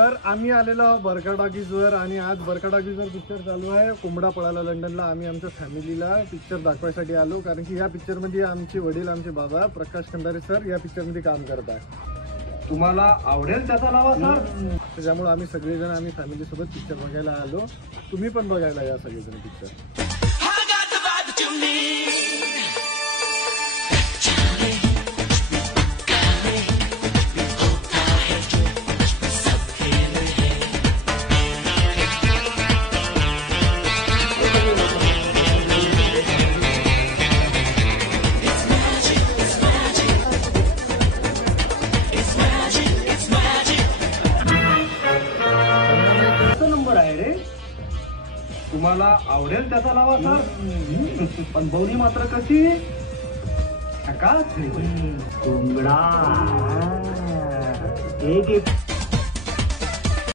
तर आम्ही आलेलो आहोत बरका टॉकीजवर आणि आज बरका टॉकीजवर पिक्चर चालू आहे कोंबडा पळाला लंडनला. आम्ही आमच्या फॅमिलीला पिक्चर दाखवायसाठी आलो कारण की या पिक्चरमध्ये आमचे वडील आमचे बाबा प्रकाश खंदारे सर या पिक्चरमध्ये काम करत आहे. तुम्हाला आवडेल त्याचा लावा सर. त्याच्यामुळे आम्ही सगळेजण आम्ही फॅमिली सोबत पिक्चर बघायला आलो. तुम्ही पण बघायला या सगळेजण पिक्चर. नंबर आहे रे. तुम्हाला आवडेल त्याचा लावा सर. पण बवली मात्र कशी कोंबडा एक